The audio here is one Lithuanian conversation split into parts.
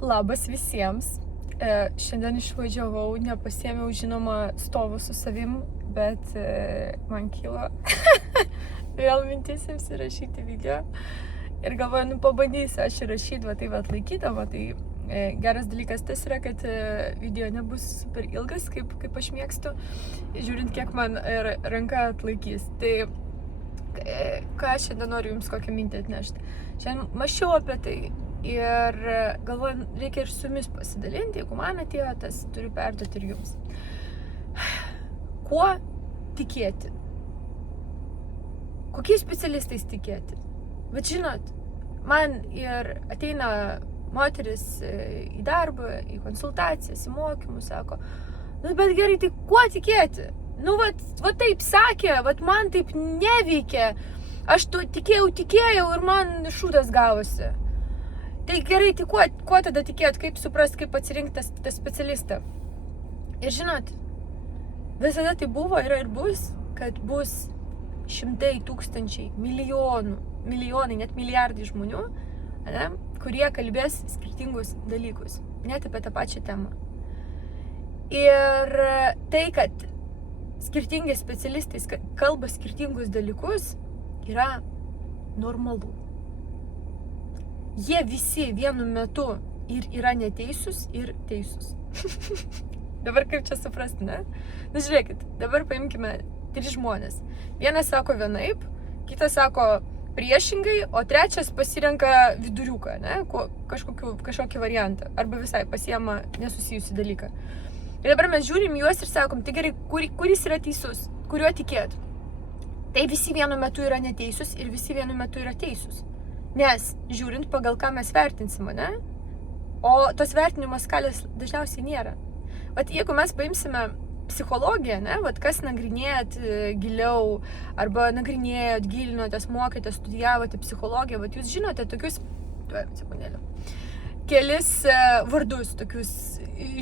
Labas visiems. Šiandien išvažiavau, nepasiėmiau žinoma stovų su savim, bet man kilo vėl mintis jums įrašyti video. Ir galvoju, pabandysiu aš įrašyti, va tai va atlaikydama. Tai geras dalykas tas yra, kad video nebus super ilgas, kaip aš mėgstu, žiūrint, kiek man ranka atlaikys. Tai ką aš šiandien noriu jums kokią mintį atnešti. Šiandien mąsčiau apie tai. Ir galvoju, reikia ir su jumis pasidalinti, jeigu man atėjo, tas turiu perduoti ir jums. Kuo tikėti? Kokiais specialistais tikėti? Bet žinot, man ir ateina moteris į darbą, į konsultacijas, į mokymus, sako, nu bet gerai, tai kuo tikėti? Nu, va taip sakė, va man taip neveikė. Aš tikėjau ir man šūdas gavosi. Tai gerai, tai kuo tada tikėt, kaip suprast, kaip atsirinkti tą specialistą? Ir žinot, visada tai buvo, yra ir bus, kad bus šimtai, tūkstančiai, milijonai, net milijardai žmonių, ne, kurie kalbės skirtingus dalykus, net apie tą pačią temą. Ir tai, kad skirtingi specialistai kalba skirtingus dalykus, yra normalu. Jie visi vienu metu ir yra neteisūs, ir teisūs. Dabar kaip čia suprasti, ne? Nu, žiūrėkit, dabar paimkime 3 žmonės. Vienas sako vienaip, kitas sako priešingai, o trečias pasirenka viduriuką, ne? Kažkokį variantą. Arba visai pasiema nesusijusi dalyką. Ir dabar mes žiūrim juos ir sakom, tai gerai, kuris yra teisus, kuriuo tikėt? Tai visi vienu metu yra neteisūs ir visi vienu metu yra teisūs. Nes žiūrint pagal ką mes vertinsim, ne? O tos vertinimo skalės dažniausiai nėra. Vat jeigu mes paimsime psichologiją, ne? Vat kas nagrinėjat giliau, arba nagrinėjot, gilinotės, mokėtės, studijavote psichologiją, vat jūs žinote tokius, kelis vardus, tokius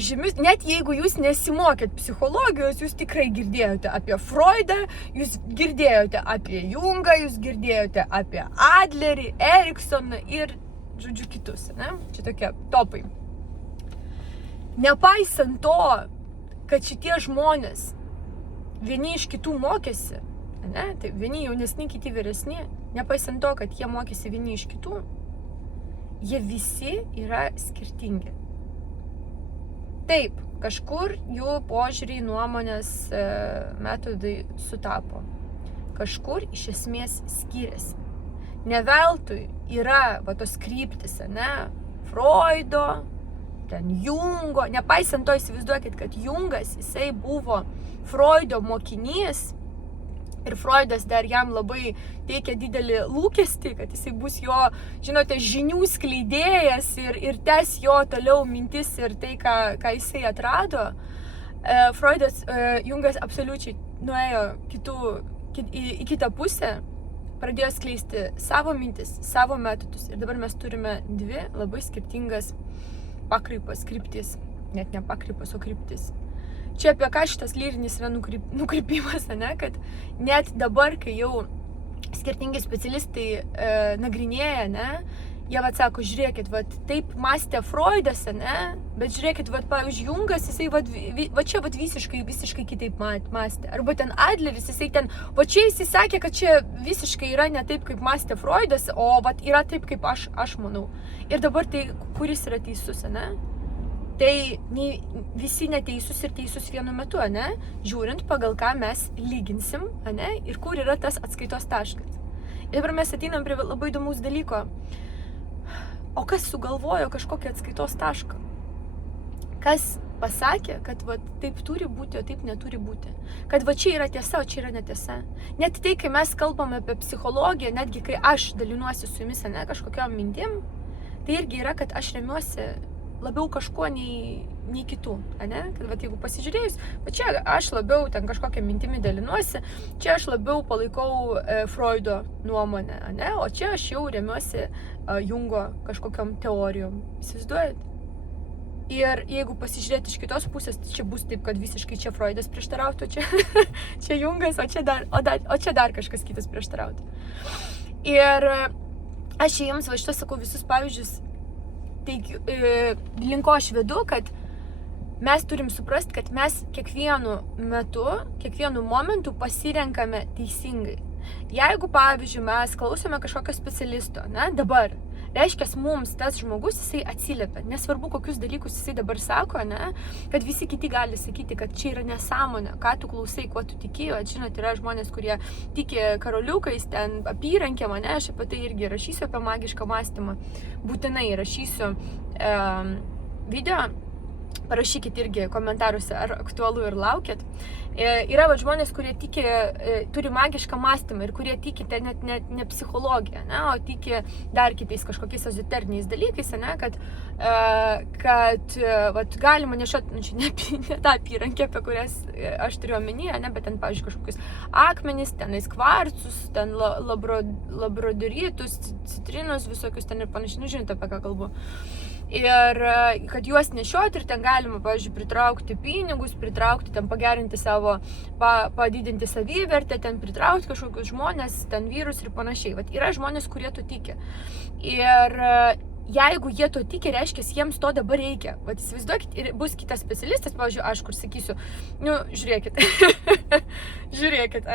žymius, net jeigu jūs nesimokėt psichologijos, jūs tikrai girdėjote apie Freudą, jūs girdėjote apie Jungą, jūs girdėjote apie Adlerį, Eriksoną ir, žodžiu, kitus, ne? Čia tokie topai. Nepaisant to, kad šitie žmonės vieni iš kitų mokėsi, ne? Tai vieni jaunesni, kiti vyresni, nepaisant to, kad jie mokėsi vieni iš kitų, jie visi yra skirtingi. Taip, kažkur jų požiūriai, nuomonės, metodai sutapo. Kažkur iš esmės skiriasi. Ne veltui yra tos kryptis, ne? Freudo, ten Jungo. Nepaisant to, įsivaizduokit, kad Jungas, jisai buvo Freudo mokinys. Ir Freudas dar jam labai teikia didelį lūkestį, kad jisai bus jo, žinote, žinių skleidėjas ir tęs jo toliau mintis ir tai, ką jisai atrado. Freudas, Jungas absoliučiai nuėjo į kitą pusę, pradėjo skleisti savo mintis, savo metodus. Ir dabar mes turime 2 labai skirtingas pakraipas, kryptis. Net ne pakraipas, o kryptis. Čia apie ką šitas lyrinis yra nukrypimas, ne? Kad net dabar, kai jau skirtingi specialistai nagrinėja, ne? Jie sako, žiūrėkit, taip mąstė Freudas, ne? Bet žiūrėkit, pavyzdžiui, Jungas, jisai čia visiškai kitaip mąstė. Arba ten Adleris, jisai ten, čia jisai sakė, kad čia visiškai yra ne taip, kaip mąstė Freudas, o yra taip, kaip aš manau. Ir dabar tai, kuris yra teisus, ne? Tai visi neteisūs ir teisūs vienu metu, ne? Žiūrint, pagal ką mes lyginsim, ne? Ir kur yra tas atskaitos taškas. Ir dabar mes ateinam prie labai įdomaus dalyko. O kas sugalvojo kažkokį atskaitos tašką? Kas pasakė, kad taip turi būti, o taip neturi būti? Kad čia yra tiesa, o čia yra netiesa. Net tai, kai mes kalbame apie psichologiją, netgi kai aš dalinuosi su jumis, ne, kažkokiom mintim, tai irgi yra, kad aš remiuosi labiau kažkuo nei kitų, ne? Kad jeigu pasižiūrėjus, čia aš labiau ten kažkokią mintimį dalinuosi, čia aš labiau palaikau Freudo nuomonę, ne? O čia aš jau remiuosi Jungo kažkokiom teorijom. Įsivaizduojat? Ir jeigu pasižiūrėti iš kitos pusės, tai čia bus taip, kad visiškai čia Freudas prieštarautų, čia Jungas, o čia dar kažkas kitas prieštarautų. Ir aš jums šitas sakau visus pavyzdžius link ko aš vedu, kad mes turim suprasti, kad mes kiekvienu metu, kiekvienu momentu pasirenkame teisingai. Jeigu, pavyzdžiui, mes klausome kažkokio specialisto, dabar, reiškia, mums tas žmogus, jisai atsiliepia. Nesvarbu, kokius dalykus jisai dabar sako, kad visi kiti gali sakyti, kad čia yra nesąmonė, ką tu klausai, kuo tu tiki. Žinot, yra žmonės, kurie tiki karoliukais, ten apyrankėm, aš apie tai irgi rašysiu, apie magišką mąstymą. Būtinai rašysiu video. Parašykit irgi komentaruose, ar aktualu ir laukit. Yra žmonės, kurie tiki, turi magišką mąstymą ir kurie tiki net ne psichologiją, o tiki dar kitais kažkokiais ezoteriniais dalykais, kad galima nešioti, ne tą apyrankę, apie kurias aš turiu omenyje, bet ten, pavyzdžiui, kažkokius akmenis, tenais kvarcus, ten labradoritus, citrinus, visokius ten ir panašiai, žinote, apie ką kalbu. Ir kad juos nešioti ir ten galima, pavyzdžiui, pritraukti pinigus, ten pagerinti savo, padidinti savivertę, ten pritraukti kažkokius žmonės, ten vyrus ir panašiai. Yra žmonės, kurie to tiki. Ir jeigu jie to tiki, reiškia, jiems to dabar reikia. Įsivaizduokit, ir bus kitas specialistas, pavyzdžiui, aš kur sakysiu, žiūrėkit, žiūrėkit,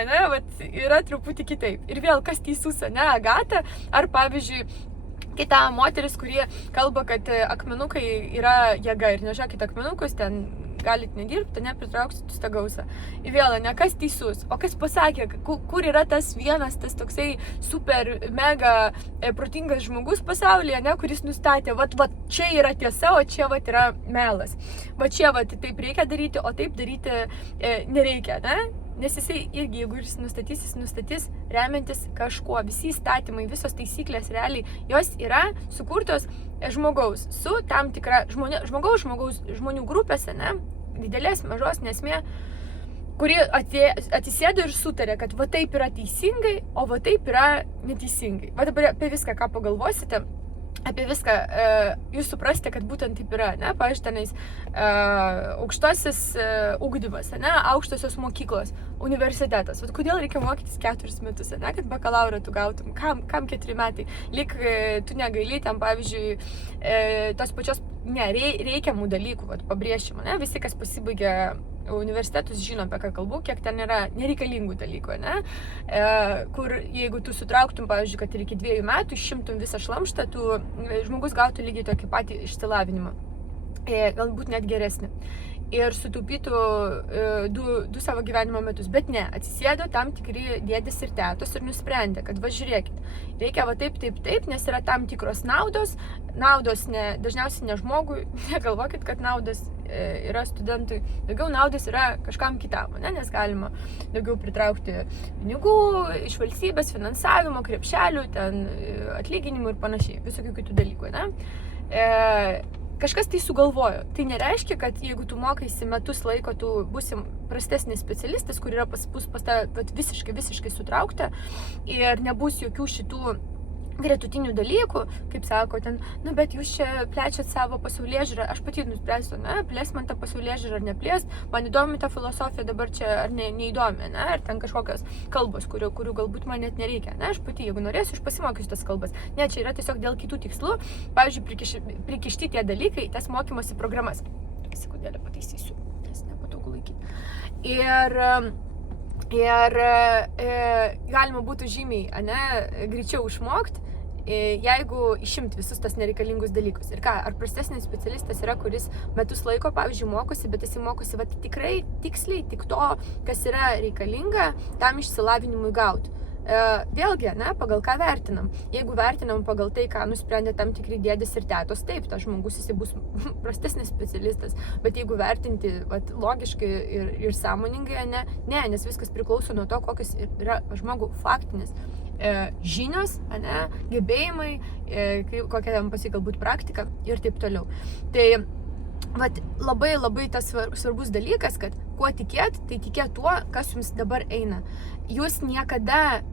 yra truputį kitaip. Ir vėl, kas teisus, Agata, ar pavyzdžiui, kita moteris, kurie kalba, kad akmenukai yra jėga ir nežiūrėkit akmenukus, ten galit nedirbti, nepritrauksit tą gausą. Ir vėl, kas teisus, o kas pasakė, kur yra tas vienas, tas toksai super, mega protingas žmogus pasaulyje, kuris nustatė, čia yra tiesa, o čia yra melas. Čia taip reikia daryti, o taip daryti nereikia, Nes jisai irgi, jeigu jis nustatys remiantis kažkuo. Visi įstatymai, visos taisyklės realiai, jos yra sukurtos žmogaus su tam tikra žmonių grupėse, didelės, mažos, nesmė, kuri atsisėdo ir sutarė, kad taip yra teisingai, o taip yra neteisingai. Dabar apie viską, ką pagalvosite, apie viską jūs suprasite, kad būtent taip yra, pavyzdžiui, tenais aukštasis ugdymas, aukštosios mokyklos, universitetas. Kodėl reikia mokytis 4 metus, kad bakalaurą tu gautum, kam 4 metai, lyg tu negali ten, pavyzdžiui, tos pačios reikiamų dalykų, pabrėžimo, visi, kas pasibaigia universitetus, žino, apie ką kalbu, kiek ten yra nereikalingų dalykų, kur jeigu tu sutrauktum, pavyzdžiui, kad ir iki 2 metų išimtum visą šlamštą, tu žmogus gautų lygiai tokį patį išsilavinimą, galbūt net geresnį. Ir sutaupytų 2 savo gyvenimo metus. Bet ne, atsisėdo tam tikri dėdės ir tetos ir nusprendė, kad žiūrėkit, reikia taip, nes yra tam tikros naudos dažniausiai ne žmogui, negalvokit, kad naudos yra studentui, daugiau naudos yra kažkam kitam, nes galima daugiau pritraukti pinigų iš valstybės, finansavimo, krepšelių, ten atlyginimų ir panašiai, visokių kitų dalykų, Kažkas tai sugalvojo. Tai nereiškia, kad jeigu tu mokaisi metus laiko, tu būsi prastesnis specialistas, kur yra pas tave visiškai sutraukta ir nebus jokių šitų gretutinių dalykų, kaip sako ten, bet jūs čia plečiat savo pasaulėžiūrą, aš pati nuspręsiu, plės man tą pasaulėžiūrą ar neplės, man įdomi ta filosofija dabar čia ar neįdomi, ar ten kažkokios kalbos, kurių galbūt man net nereikia, aš pati, jeigu norėsiu, aš pasimokysiu tas kalbas, čia yra tiesiog dėl kitų tikslų, pavyzdžiui, prikišti tie dalykai, tas mokymosi programas, sekundėlę pataisysiu, nes nepatogu laikyti, ir galima būtų žymiai, greičiau išmokti, jeigu išimt visus tas nereikalingus dalykus. Ir ką, ar prastesnis specialistas yra, kuris metus laiko, pavyzdžiui, mokosi, bet jis mokosi tikrai tiksliai tik to, kas yra reikalinga tam išsilavinimui gauti. Vėlgi, pagal ką vertinam. Jeigu vertinam pagal tai, ką nusprendė tam tikri dėdės ir tetos, taip, tas žmogus jis bus prastesnis specialistas, bet jeigu vertinti logiškai ir sąmoningai, ne, nes viskas priklauso nuo to, kokios yra žmogų faktinis žinios, gebėjimai, kokia jam galbūt praktika ir taip toliau. Tai labai tas svarbus dalykas, kad kuo tikėt, tai tikėt tuo, kas jums dabar eina. Jūs niekada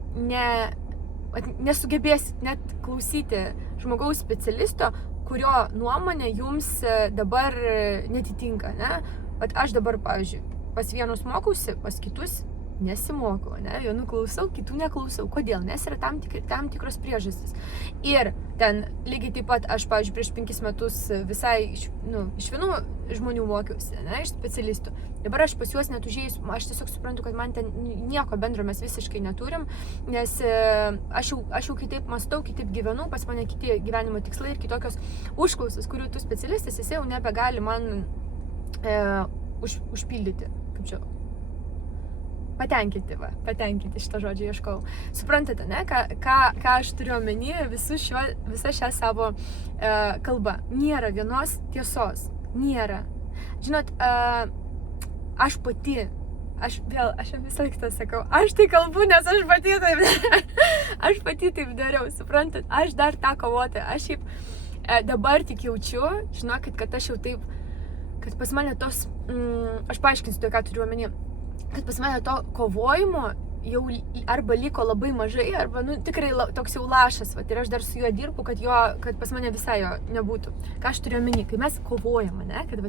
nesugebėsit net klausyti žmogaus specialisto, kurio nuomonė jums dabar netitinka. Aš dabar, pavyzdžiui, pas vienus mokausi, pas kitus nesimokau, ne, vienų klausau, kitų neklausau. Kodėl? Nes yra tam tikros priežastys. Ir ten lygiai taip pat aš, pavyzdžiui, prieš 5 metus visai iš vienų žmonių mokiausi, ne, iš specialistų. Dabar aš pas juos net užėjus, aš tiesiog suprantu, kad man ten nieko bendro mes visiškai neturim, nes aš jau kitaip mąstau, kitaip gyvenu, pas mane kiti gyvenimo tikslai ir kitokios užklausos, kurių tu specialistas, jis jau nebegali man užpildyti, kaip čia, patenkinti šitą žodžią ieškau. Suprantate, ne, ką aš turiu omeny visą šią savo kalbą. Nėra vienos tiesos, nėra. Žinot, aš visą laiką sakau, aš tai kalbu, nes aš pati taip dariau, suprantat, aš dar tą kovoti, aš šiaip dabar tik jaučiu, žinokit, kad aš jau taip, kad pas mane tos, aš paaiškinsiu tai, ką turiu omeny, kad pas mane to kovojimo jau arba liko labai mažai, arba, tikrai toks jau lašas, ir aš dar su juo dirbu, kad pas mane visai jo nebūtų. Ką aš turiu omeny, kai mes kovojame, ne, kad,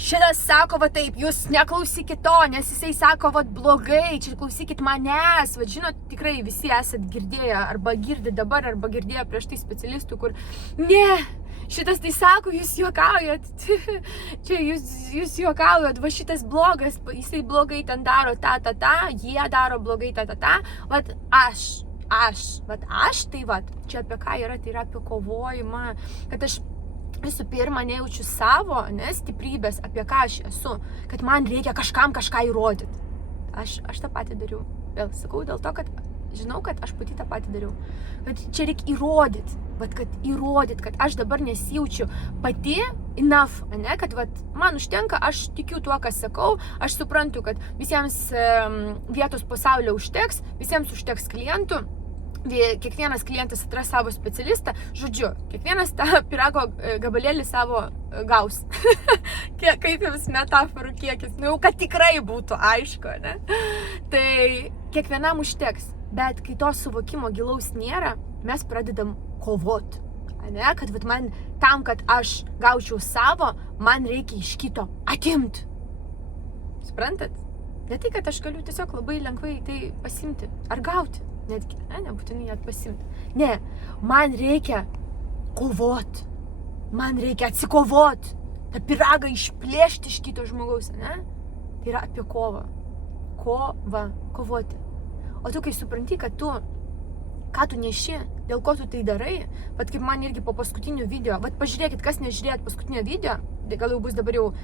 šitas sako, taip, jūs neklausykit to, nes jisai sako, blogai, čia klausykit manęs, žinot, tikrai visi esat girdėję, arba girdi dabar, arba girdėję prieš tai specialistų, kur, ne, šitas tai sako, jūs juokaujat, čia jūs juokaujat, šitas blogas, jisai blogai ten daro jie daro blogai aš, tai čia apie ką yra, tai yra apie kovojimą, kad aš visų pirma nejaučiu savo, stiprybės, apie ką aš esu, kad man reikia kažkam kažką įrodyti. Aš tą patį dariau. Vėl sakau dėl to, kad žinau, kad aš pati tą patį dariau. Kad čia reikia įrodyti, kad aš dabar nesijaučiu pati enough, ne, kad man užtenka, aš tikiu tuo, ką sakau, aš suprantu, kad visiems vietos pasaulyje užteks, visiems užteks klientų. Kiekvienas klientas atras savo specialistą, žodžiu, kiekvienas tą pyrago gabalėlį savo gaus. Kaip jums metaforų kiekis, kad tikrai būtų aišku, ne? Tai kiekvienam užteks, bet kai to suvokimo gilaus nėra, mes pradedam kovot, ne? Kad man tam, kad aš gaučiau savo, man reikia iš kito atimt. Suprantat? Ne tai, kad aš galiu tiesiog labai lengvai tai pasimti ar gauti. Netgi, nebūtinai net pasimti. Ne, man reikia kovot, man reikia atsikovot, tą pyragą išplėšti iš kito žmogaus, ne? Tai yra apie kovą. Kovoti. O tu kai supranti, kad ką tu neši, dėl ko tu tai darai, kaip man irgi po paskutinių video, pažiūrėkit, kas nežiūrėt paskutinio video, gal jau bus dabar jau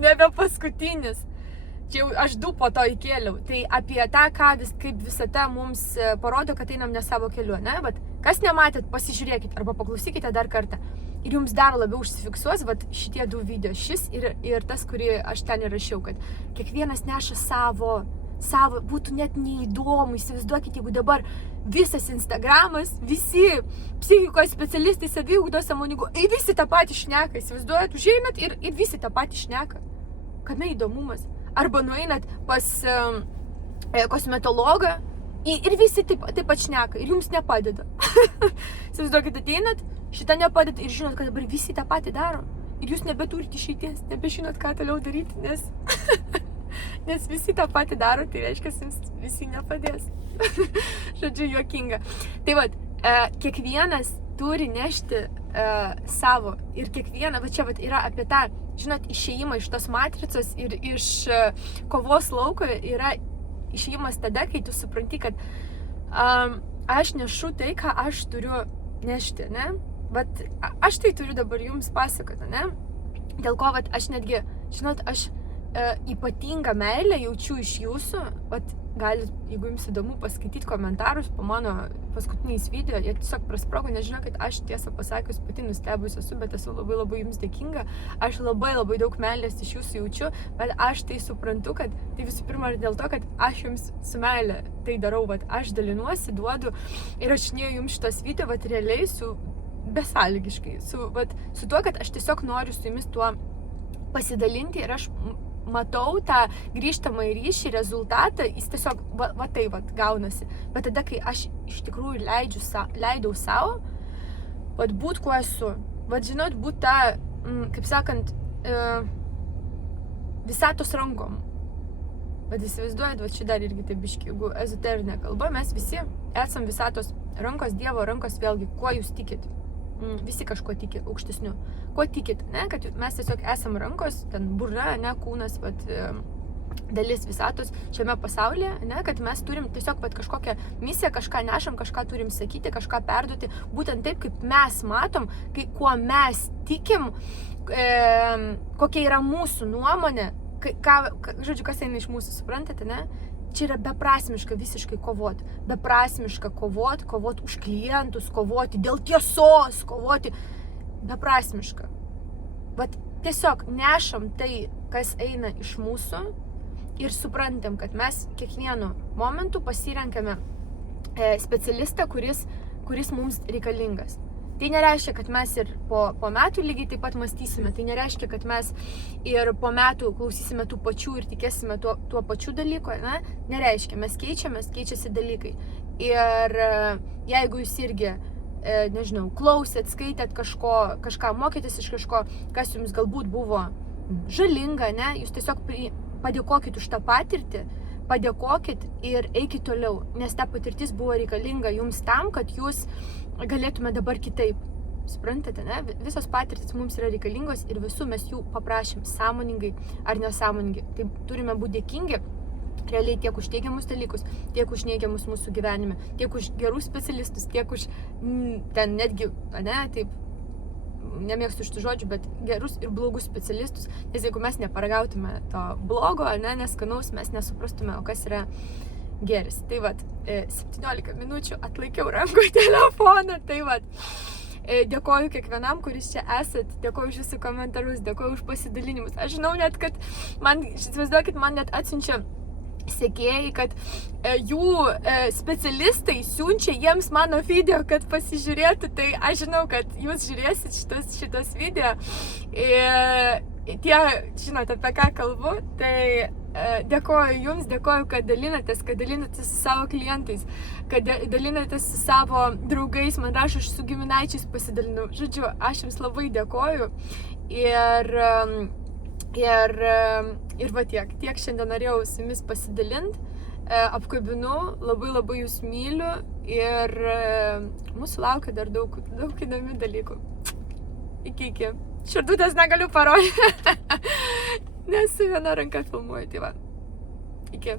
nebe paskutinis. Čia jau aš 2 po to įkėliau. Tai apie tą, kaip visata mums parodo, kad einam ne savo keliu, ne? Kas nematėt, pasižiūrėkit arba paklausykite dar kartą. Ir jums dar labiau užsifiksuos šitie 2 video. Šis ir tas, kurį aš ten įrašiau, kad kiekvienas neša savo, būtų net neįdomu. Įsivaizduokit, jeigu dabar visas Instagramas, visi psichikos specialistai, saviugdos, sąmoningumo, visi tą patį šneka. Įsivaizduojat, užeinat ir visi tą patį šneka. Kame įdomumas? Arba nueinat pas kosmetologą ir visi taip pat šneka ir jums nepadeda. Įsivaizduokit, ateinat, šitą nepadeda ir žinot, kad dabar visi tą patį daro. Ir jūs nebeturite išeities, nebežinot, ką toliau daryti, nes visi tą patį daro, tai reiškia, jums visi nepadės. Žodžiu, juokinga. Tai kiekvienas turi nešti savo ir kiekviena, čia yra apie tą, žinot, išėjimą iš tos matricos ir iš kovos lauko yra išėjimas tada, kai tu supranti, kad aš nešu tai, ką aš turiu nešti, ne? Aš tai turiu dabar jums pasakoti, ne? Dėl ko, aš netgi, žinot, aš ypatingą meilę jaučiu iš jūsų, galit, jeigu jums įdomu, paskaityti komentarus po mano paskutiniais video, jie tiesiog prasprogo, nežinau, kad aš tiesą pasakius pati nustebus esu, bet esu labai jums dėkinga. Aš labai daug meilės iš jūsų jaučiu, bet aš tai suprantu, kad tai visų pirma dėl to, kad aš jums su meilė tai darau, aš dalinuosi, duodu ir aš jums šitas video, realiai besąlygiškai, su tuo, kad aš tiesiog noriu su jumis tuo pasidalinti ir aš matau tą grįžtamą ryšį, rezultatą, jis tiesiog tai gaunasi. Bet tada, kai aš iš tikrųjų leidau savo, būt kuo esu, žinot, būt tą, kaip sakant, visatos rankom. Bet įsivaizduojat, va čia dar irgi tai biški, jeigu ezoterinė kalba, mes visi esam visatos rankos, Dievo rankos, vėlgi, kuo jūs tikit? Visi kažko tiki, aukštesniu. Kuo tikit, ne? Kad mes tiesiog esam rankos, ten burna, ne, kūnas, vat, dalis visatos šiame pasaulyje, ne, kad mes turim tiesiog vat, kažkokią misiją, kažką nešam, kažką turim sakyti, kažką perduoti, būtent taip, kaip mes matom, kuo mes tikim, kokia yra mūsų nuomonė, žodžiu, kas eina iš mūsų, suprantate, ne? Čia yra beprasmiška visiškai kovoti. Beprasmiška kovoti už klientus, kovoti dėl tiesos, kovoti. Beprasmiška. Vat tiesiog nešam tai, kas eina iš mūsų ir suprantam, kad mes kiekvienu momentu pasirenkame specialistą, kuris mums reikalingas. Tai nereiškia, kad mes ir po metų lygiai taip pat mąstysime. Tai nereiškia, kad mes ir po metų klausysime tų pačių ir tikėsime tuo pačiu dalyko. Ne? Nereiškia, mes keičiasi dalykai. Ir jeigu jūs irgi, nežinau, klausėt, skaitėt kažką, mokėtės iš kažko, kas jums galbūt buvo žalinga, ne? Jūs tiesiog padėkokit už tą patirtį, padėkokit ir eikit toliau, nes ta patirtis buvo reikalinga jums tam, kad jūs galėtume dabar kitaip. Suprantate, ne? Visos patirtis mums yra reikalingos ir visų mes jų paprašėm, sąmoningai ar nesąmoningai. Tai turime būti dėkingi realiai tiek už teigiamus dalykus, tiek už neigiamus mūsų gyvenime, tiek už gerus specialistus, tiek už ten netgi, ne, taip, nemėgstu šitų žodžių, bet gerus ir blogus specialistus, nes jeigu mes neparagautume to blogo, ne, neskanaus, mes nesuprastume, o kas yra geris. Tai vat, 17 minučių atlaikiau rankoje telefoną, tai vat, dėkoju kiekvienam, kuris čia esat, dėkoju už jūsų komentarus, dėkoju už pasidalinimus. Aš žinau net, kad įsivaizduokit, man net atsiunčia sekėjai, kad jų specialistai siunčia jiems mano video, kad pasižiūrėtų, tai aš žinau, kad jūs žiūrėsit šitos video ir tie, žinote, apie ką kalbu, tai dėkoju jums, dėkoju, kad dalinatės su savo klientais, kad dalinatės su savo draugais, man rašo, aš su giminaičiais pasidalinau. Žodžiu, aš jums labai dėkoju ir va tiek šiandien norėjau su jumis pasidalinti, apkabinu, labai jūs myliu ir mūsų laukia dar daug įdomių dalykų. Iki. Širdutės negaliu parodyti, nes su viena ranka filmuoju, tai va. Iki.